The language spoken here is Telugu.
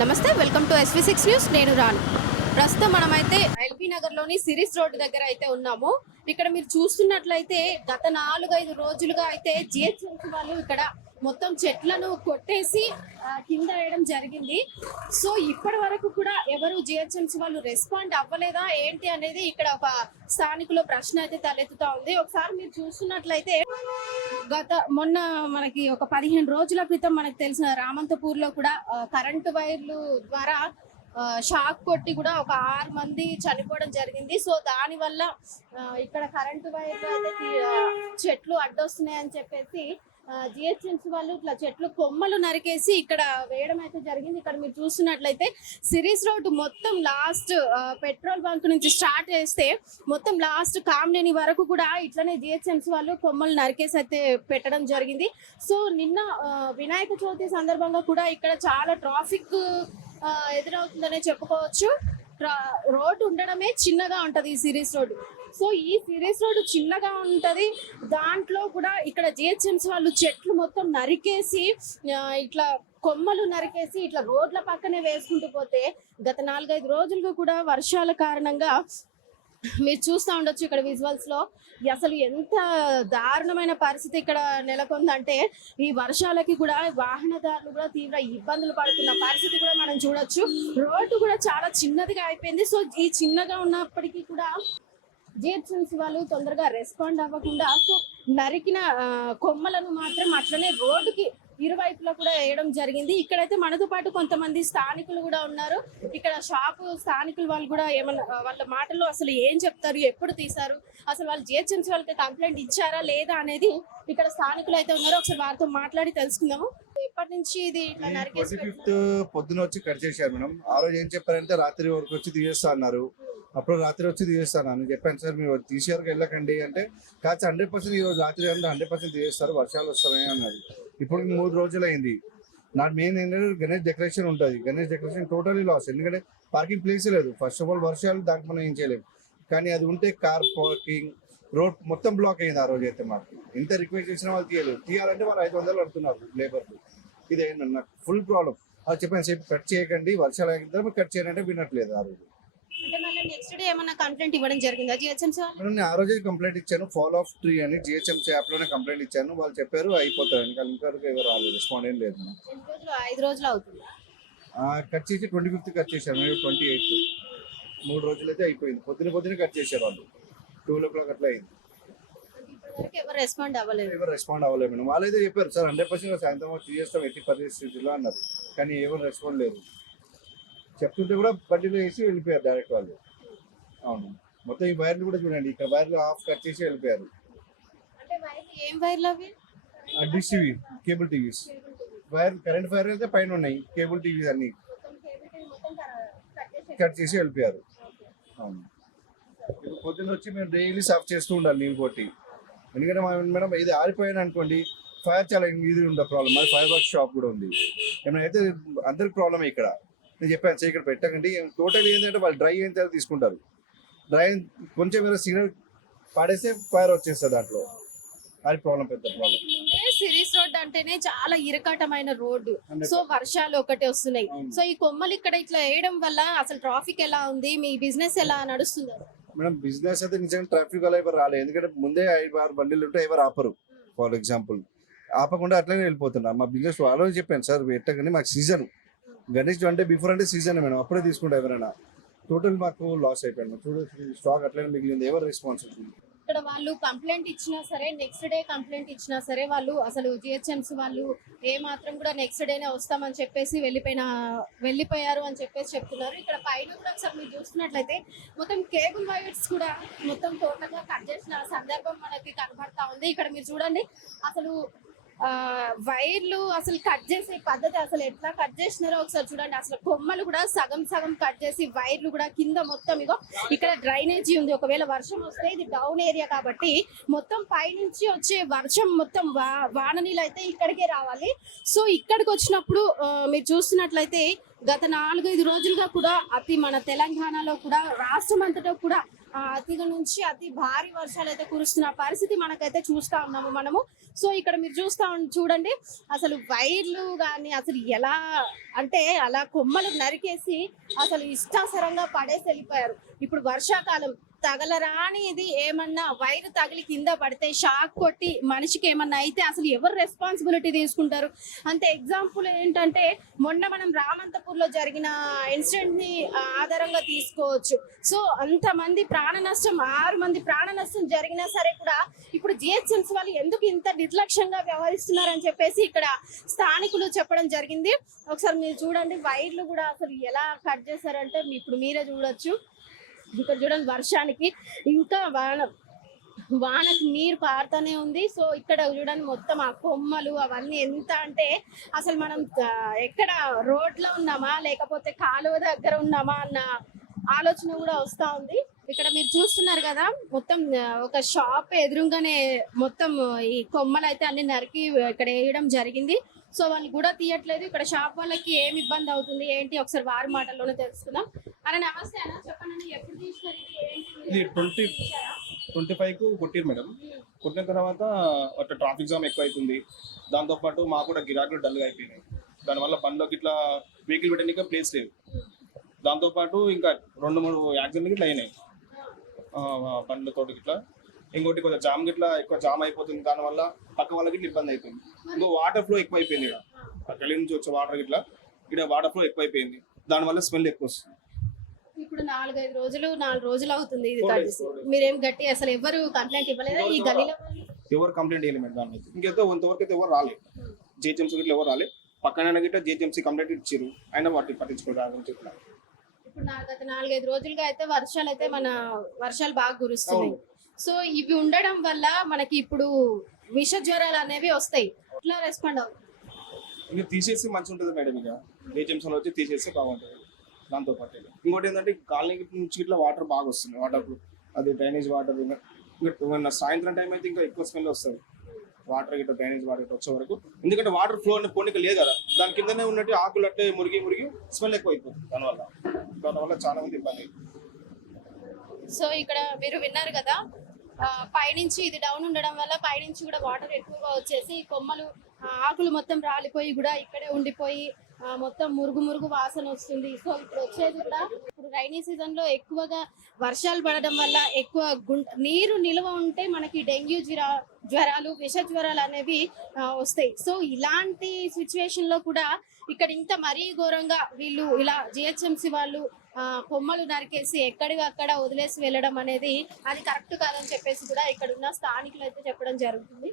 నమస్తే welcome to SV six news. నేను రాను ప్రస్తుతం మనమైతే ఎల్బీ నగర్లోని సిరీస్ రోడ్ దగ్గర అయితే ఉన్నాము. ఇక్కడ మీరు చూస్తున్నట్లయితే గత నాలుగైదు రోజులుగా అయితే జిహెచ్ఎంసీ వాళ్ళు ఇక్కడ మొత్తం చెట్లను కొట్టేసి కింద వేయడం జరిగింది. సో ఇప్పటి వరకు కూడా ఎవరు జిహెచ్ఎంసీ వాళ్ళు రెస్పాండ్ అవ్వలేదా ఏంటి అనేది ఇక్కడ ఒక స్థానికుల ప్రశ్న అయితే తలెత్తుతా ఉంది. ఒకసారి మీరు చూస్తున్నట్లయితే గత మొన్న మనకి ఒక పదిహేను రోజుల క్రితం మనకు తెలిసిన రామంతపూర్లో కూడా కరెంటు వైర్లు ద్వారా షాక్ కొట్టి కూడా ఒక ఆరు మంది చనిపోవడం జరిగింది. సో దాని వల్ల ఇక్కడ కరెంటు వైర్లు చెట్లు అడ్డొస్తున్నాయని చెప్పేసి జిహెచ్ఎంసీ వాళ్ళు ఇట్లా చెట్లు కొమ్మలు నరికేసి ఇక్కడ వేయడం అయితే జరిగింది. ఇక్కడ మీరు చూస్తున్నట్లయితే సిరీస్ రోడ్ మొత్తం లాస్ట్ పెట్రోల్ బంక్ నుంచి స్టార్ట్ చేస్తే మొత్తం లాస్ట్ కామ్లేని వరకు కూడా ఇట్లనే జిహెచ్ఎంసీ వాళ్ళు కొమ్మలు నరికేసి అయితే పెట్టడం జరిగింది. సో నిన్న వినాయక చవితి సందర్భంగా కూడా ఇక్కడ చాలా ట్రాఫిక్ ఎదురవుతుందనే చెప్పుకోవచ్చు. రోడ్డు ఉండడమే చిన్నగా ఉంటది ఈ సిరీస్ రోడ్డు. సో ఈ సిరీస్ రోడ్డు చిన్నగా ఉంటది. దాంట్లో కూడా ఇక్కడ జిహెచ్ఎంసీ వాళ్ళు చెట్లు మొత్తం నరికేసి ఇట్లా కొమ్మలు నరికేసి ఇట్లా రోడ్ల పక్కనే వేసుకుంటూ పోతే గత నాలుగైదు రోజులుగా కూడా వర్షాల కారణంగా మీరు చూస్తూ ఉండొచ్చు ఇక్కడ విజువల్స్లో. అసలు ఎంత దారుణమైన పరిస్థితి ఇక్కడ నెలకొందంటే ఈ వర్షాలకి కూడా వాహనదారులు కూడా తీవ్ర ఇబ్బందులు పడుతున్న పరిస్థితి కూడా మనం చూడొచ్చు. రోడ్డు కూడా చాలా చిన్నదిగా అయిపోయింది. సో ఈ చిన్నగా ఉన్నప్పటికీ కూడా జిహెచ్ఎంసీ వాళ్ళు తొందరగా రెస్పాండ్ అవ్వకుండా సో నరికిన కొమ్మలను మాత్రం అట్లనే రోడ్డుకి ఇరువైపులా కూడా వేయడం జరిగింది. ఇక్కడైతే మనతో పాటు కొంతమంది స్థానికులు కూడా ఉన్నారు. ఇక్కడ షాపు స్థానికులు వాళ్ళు కూడా ఏమన్నా వాళ్ళ మాటల్లో అసలు ఏం చెప్తారు ఎప్పుడు తీశారు అసలు వాళ్ళు జిహెచ్ఎంసీ వాళ్ళకి కంప్లైంట్ ఇచ్చారా లేదా అనేది ఇక్కడ స్థానికులు అయితే ఉన్నారు ఒకసారి వారితో మాట్లాడి తెలుసుకుందాము. ఎప్పటి నుంచి ఇది ఫిఫ్త్ పొద్దున వచ్చి కట్ చేశారు మేడం. ఆ రోజు ఏం చెప్పారంటే రాత్రి వరకు వచ్చి తీసేస్తా అన్నారు. అప్పుడు రాత్రి వచ్చి తీసేస్తాను అని చెప్పాను సార్ మీరు తీసేవరకు వెళ్ళకండి. అంటే కాచి హండ్రెడ్ పర్సెంట్ ఈ రోజు రాత్రి అంటే హండ్రెడ్ పర్సెంట్ తీసేస్తారు వర్షాలు వస్తాయి అన్నది ఇప్పుడు మూడు రోజులు అయింది నా మెయిన్ ఏంటంటే గణేష్ డెకరేషన్ ఉంటుంది. Ganesh decoration totally loss. ఎందుకంటే పార్కింగ్ ప్లేస్ లేదు. ఫస్ట్ ఆఫ్ ఆల్ వర్షాలు దానికి మనం ఏం చేయలేము కానీ అది ఉంటే కార్ పార్కింగ్ రోడ్ మొత్తం బ్లాక్ అయింది ఆ రోజు అయితే మాకు. ఇంత రిక్వెస్ట్ చేసిన వాళ్ళు తీయలేదు. తీయాలంటే వాళ్ళు ఐదు వందలు పడుతున్నారు లేబర్లు ఇది నాకు ఫుల్ ప్రాబ్లం. అది చెప్పాను సేపు కట్ చేయకండి. వర్షాలు ఆగిన కట్ చేయాలంటే వినట్లేదు ఆ రోజు. అంటే మళ్ళీ నెక్స్ట్ డే ఏమన్నా కంప్లైంట్ ఇవ్వడం జరిగిందా? జిహెచ్ఎంసీ వాళ్ళు? మేడం నేను ఆ రోజే కంప్లైంట్ ఇచ్చాను ఫాల్ ఆఫ్ ట్రీ అని జిహెచ్ఎంసీ యాప్లోనే కంప్లైంట్ ఇచ్చాను. వాళ్ళు చెప్పారు అయిపోతారు. ఇంకా ఇంతవరకు ఎవరు రాలేదు రెస్పాండ్ ఏం లేదు. మేడం ఎన్ని రోజులు ఐదు రోజులు అవుతుంది? కట్ చేసి ట్వంటీ ఫిఫ్త్ కట్ చేశారు మేడం ట్వంటీ ఎయిత్ మూడు రోజులు అయితే అయిపోయింది. పొద్దున పొద్దున కట్ చేశారు వాళ్ళు. టూ ఓ క్లాక్ అట్లా అయింది. ఇప్పటివరకు ఎవరు రెస్పాండ్ అవ్వలేదు. ఎవరు రెస్పాండ్ అవ్వలేదు మేడం. వాళ్ళైతే చెప్పారు సార్ హండ్రెడ్ పర్సెంట్ సాయంత్రం వచ్చి చేస్తాం ఎట్టి పరిస్థితిలో అన్నారు. కానీ ఎవరు రెస్పాండ్ లేదు. చెప్తుంటే కూడా బండిలో వేసి వెళ్ళిపోయారు డైరెక్ట్ వాళ్ళు. అవును. మొత్తం ఈ వైర్లు కూడా చూడండి ఇక్కడ వైర్లు ఆఫ్ కట్ చేసి వెళ్ళిపోయారు. ఏం వైర్లు dish TV cable TVs. Wire current wire అయితే పైన ఉన్నాయి కేబుల్ టీవీస్ అన్ని. మొత్తం కేబుల్ టీవీ మొత్తం కట్ చేసి వెళ్ళిపోయారు. అవును. ఇప్పుడు పొద్దున్న వచ్చి మేము డైలీ సాఫ్ చేస్తూ ఉండాలి నీళ్ళు కొట్టి. ఎందుకంటే మా మేడం ఇది ఆరిపోయాను అనుకోండి ఫైర్ చాలా ఇది ఉండే ప్రాబ్లం మరి ఫైర్ వర్క్ షాప్ కూడా ఉంది. ఏమైనా అయితే అందరికి ప్రాబ్లమే ఇక్కడ. నేను చెప్పాను సార్ ఇక్కడ పెట్టకండి. టోటల్ ఏంటంటే వాళ్ళు డ్రై అయిన తర్వాత తీసుకుంటారు. డ్రై కొంచెం ఏమైనా సిగ్నల్ పాడేస్తే ఫైర్ వచ్చేస్తుంది దాంట్లో. అది ప్రాబ్లం పెద్ద ప్రాబ్లం సిరీస్ రోడ్ అంటేనే చాలా ఇరకాటమైన రోడ్డు సో వర్షాలు ఒకటే వస్తున్నాయి. సో ఈ కొమ్మలు ఇక్కడ ఇట్లా వేయడం వల్ల అసలు ట్రాఫిక్ ఎలా ఉంది? మీ బిజినెస్ ఎలా నడుస్తుంది? మేడం బిజినెస్ అయితే నిజంగా ట్రాఫిక్ వల్ల ఎవరు రాలేదు. ఎందుకంటే ముందే ఐదు ఆరు బండిలు ఉంటే ఎవరు ఆపరు. ఫర్ ఎగ్జాంపుల్ ఆపకుండా అట్లనే వెళ్ళిపోతున్నారు. మా బిజినెస్ వాళ్ళని చెప్పాను సార్ పెట్టకండి మాకు సీజన్ గణేష్ అంటే బిఫోర్ అంటే సీజన్ మేడం అప్పుడే తీసుకుంటా ఎవరైనా. టోటల్ మాకు లాస్ అయిపోయాను చూడు స్టాక్ అట్లనే మిగిలింది. ఎవరు రెస్పాన్స్ ఇక్కడ వాళ్ళు కంప్లైంట్ ఇచ్చినా సరే నెక్స్ట్ డే కంప్లైంట్ ఇచ్చినా సరే వాళ్ళు అసలు జిహెచ్ఎంసీ వాళ్ళు ఏ మాత్రం కూడా నెక్స్ట్ డేనే వస్తామని చెప్పేసి వెళ్ళిపోయిన వెళ్ళిపోయారు అని చెప్పేసి చెప్తున్నారు. ఇక్కడ పైన కూడా ఒకసారి మీరు చూస్తున్నట్లయితే మొత్తం కేబుల్ వైర్స్ కూడా మొత్తం టోటల్గా కట్ చేసిన సందర్భం మనకి కనబడతా ఉంది. ఇక్కడ మీరు చూడండి అసలు వైర్లు అసలు కట్ చేసే పద్ధతి అసలు ఎట్లా కట్ చేసినారో ఒకసారి చూడండి. అసలు కొమ్మలు కూడా సగం సగం కట్ చేసి వైర్లు కూడా కింద మొత్తం ఇగో ఇక్కడ డ్రైనేజీ ఉంది. ఒకవేళ వర్షం వస్తే ఇది డౌన్ ఏరియా కాబట్టి మొత్తం పైనుంచి వచ్చే వర్షం మొత్తం వా వాన నీళ్ళు అయితే ఇక్కడికే రావాలి. సో ఇక్కడికి వచ్చినప్పుడు మీరు చూస్తున్నట్లయితే గత నాలుగైదు రోజులుగా కూడా అతి మన తెలంగాణలో కూడా రాష్ట్రం అంతటా కూడా అతిగా నుంచి అతి భారీ వర్షాలు అయితే కురుస్తున్న పరిస్థితి మనకైతే చూస్తా ఉన్నాము మనము. సో ఇక్కడ మీరు చూస్తా చూడండి అసలు వైర్లు కానీ అసలు ఎలా అంటే అలా కొమ్మలు నరికేసి అసలు ఇష్టాసరంగా పడేసి వెళ్ళిపోయారు. ఇప్పుడు వర్షాకాలం తగలరాని ఇది ఏమన్నా వైర్ తగిలి కింద పడితే షాక్ కొట్టి మనిషికి ఏమన్నా అయితే అసలు ఎవరు రెస్పాన్సిబిలిటీ తీసుకుంటారు? అంతే ఎగ్జాంపుల్ ఏంటంటే మొన్న మనం రామంతపూర్లో జరిగిన ఇన్సిడెంట్ని ఆధారంగా తీసుకోవచ్చు. సో అంతమంది ప్రాణ నష్టం ఆరు మంది ప్రాణ నష్టం జరిగినా సరే కూడా ఇప్పుడు జిహెచ్ఎంసీ వాళ్ళు ఎందుకు ఇంత నిర్లక్ష్యంగా వ్యవహరిస్తున్నారని చెప్పేసి ఇక్కడ స్థానికులు చెప్పడం జరిగింది. ఒకసారి మీరు చూడండి వైర్లు కూడా అసలు ఎలా కట్ చేశారంటే ఇప్పుడు మీరే చూడొచ్చు. ఇక్కడ చూడండి వర్షానికి ఇంకా వాన వానకు నీరు పారుతూనే ఉంది. సో ఇక్కడ చూడండి మొత్తం ఆ కొమ్మలు అవన్నీ ఎంత అంటే అసలు మనం ఎక్కడ రోడ్లో ఉన్నామా లేకపోతే కాలువ దగ్గర ఉన్నామా అన్న ఆలోచన కూడా వస్తూ ఉంది. ఇక్కడ మీరు చూస్తున్నారు కదా మొత్తం ఒక షాప్ ఎదురుగానే మొత్తం ఈ కొమ్మలు అయితే అన్ని నరికి ఇక్కడ వేయడం జరిగింది. సో వాళ్ళు కూడా తీయట్లేదు. ఇక్కడ షాప్ వాళ్ళకి ఏమి ఇబ్బంది అవుతుంది ఏంటి? ఒకసారి వారి మాటల్లోనే తెలుసుకుందాం. అన్న నమస్తే అన్న చెప్పండి ఎప్పుడు తీసినారు ఇది? ట్వంటీ ట్వంటీ ఫైవ్కు కొట్టిరు మేడం. కొట్టిన తర్వాత అట్లా ట్రాఫిక్ జామ్ ఎక్కువ అవుతుంది దాంతో పాటు మాకు కూడా గిరాకులు డల్గా అయిపోయినాయి. దానివల్ల బండ్లోకి ఇట్లా వెహికల్ పెట్టడానికి ప్లేస్ లేదు. దాంతో పాటు ఇంకా రెండు మూడు యాక్సిడెంట్లు ఇట్లా అయినాయి. బండ్లతో ఇట్లా ఇంకోటి కొంచెం జామ్ గిట్లా ఎక్కువ జామ్ అయిపోతుంది. దానివల్ల పక్క వాళ్ళకి ఇట్లా ఇబ్బంది అయిపోయింది. ఇంకో వాటర్ ఫ్లో ఎక్కువ అయిపోయింది ఇక్కడ. అక్కడ నుంచి వచ్చే వాటర్ ఇట్లా ఇక్కడ వాటర్ ఫ్లో ఎక్కువ అయిపోయింది దానివల్ల స్మెల్ ఎక్కువ వస్తుంది. ఇప్పుడు నాలుగైదు రోజులు నాలుగు రోజులు అవుతుంది ఇది. మీరేం గట్టి అసలు ఎవరు కంప్లైంట్ ఇవ్వలేదా? ఈ గలీలో? ఎవరు కంప్లైంట్ చేయలేదు మేడం దాని అయితే ఇంకెంతో కొంతవరకు అయితే ఎవరు రాలేదు. జిహెచ్ఎంసీ గిట్ల ఎవరు రాలేదు. పక్కన గిట్ల జిహెచ్ఎంసీ కంప్లైంట్ ఇచ్చారు అయినా వాటిని పట్టించుకోవడం అని చెప్పిన ఇప్పుడు గత నాలుగైదు రోజులుగా అయితే వర్షాలు అయితే మన వర్షాలు బాగా కురుస్తున్నాయి. సో ఇవి ఉండడం వల్ల మనకి ఇప్పుడు విష జ్వరాలు అనేవి వస్తాయి. ఎట్లా రెస్పాండ్ అవుతుంది? ఇంకా తీసేసి మంచిగా ఉంటుంది మేడం ఇక. జిహెచ్ఎంసీలో వచ్చి తీసేస్తే బాగుంటుంది. దాంతో పాటు ఇక. ఇంకోటి ఏంటంటే కాలనీ నుంచి ఇట్లా వాటర్ బాగా వస్తుంది. వాటర్ అది డ్రైనేజ్ వాటర్ ఇంకా సాయంత్రం టైం అయితే ఇంకా ఎక్కువ స్మెల్ వస్తుంది. వాటర్ గిట్ట డ్రైనేజ్ వాటర్ గిట్ట వచ్చే వరకు. ఎందుకంటే వాటర్ ఫ్లో అనే పొన్నిక లేదు కదా. దాని కిందనే ఉన్నట్టు ఆకులు అట్లే మురిగి మురిగి స్మెల్ ఎక్కువ అయిపోతుంది. దానివల్ల. దానివల్ల చాలా మంది ఇబ్బంది సో ఇక్కడ మీరు విన్నారు కదా పైనుంచి ఇది డౌన్ ఉండడం వల్ల పైనుంచి కూడా వాటర్ ఎక్కువగా వచ్చేసి కొమ్మలు ఆకులు మొత్తం రాలిపోయి కూడా ఇక్కడే ఉండిపోయి మొత్తం మురుగు మురుగు వాసన వస్తుంది. సో ఇప్పుడు వచ్చేది కూడా ఇప్పుడు రైనీ సీజన్లో ఎక్కువగా వర్షాలు పడడం వల్ల ఎక్కువ గుంట నీరు నిల్వ ఉంటే మనకి డెంగ్యూ జ్వర జ్వరాలు విష జ్వరాలు అనేవి వస్తాయి. సో ఇలాంటి సిచ్యువేషన్లో కూడా ఇక్కడ ఇంత మరీ ఘోరంగా వీళ్ళు ఇలా జిహెచ్ఎంసి వాళ్ళు ఆ, కొమ్మలు నరికేసి ఎక్కడివి అక్కడ వదిలేసి వెళ్ళడం అనేది అది కరెక్ట్ కాదని చెప్పేసి కూడా ఇక్కడ ఉన్న స్థానికులు అయితే చెప్పడం జరుగుతుంది.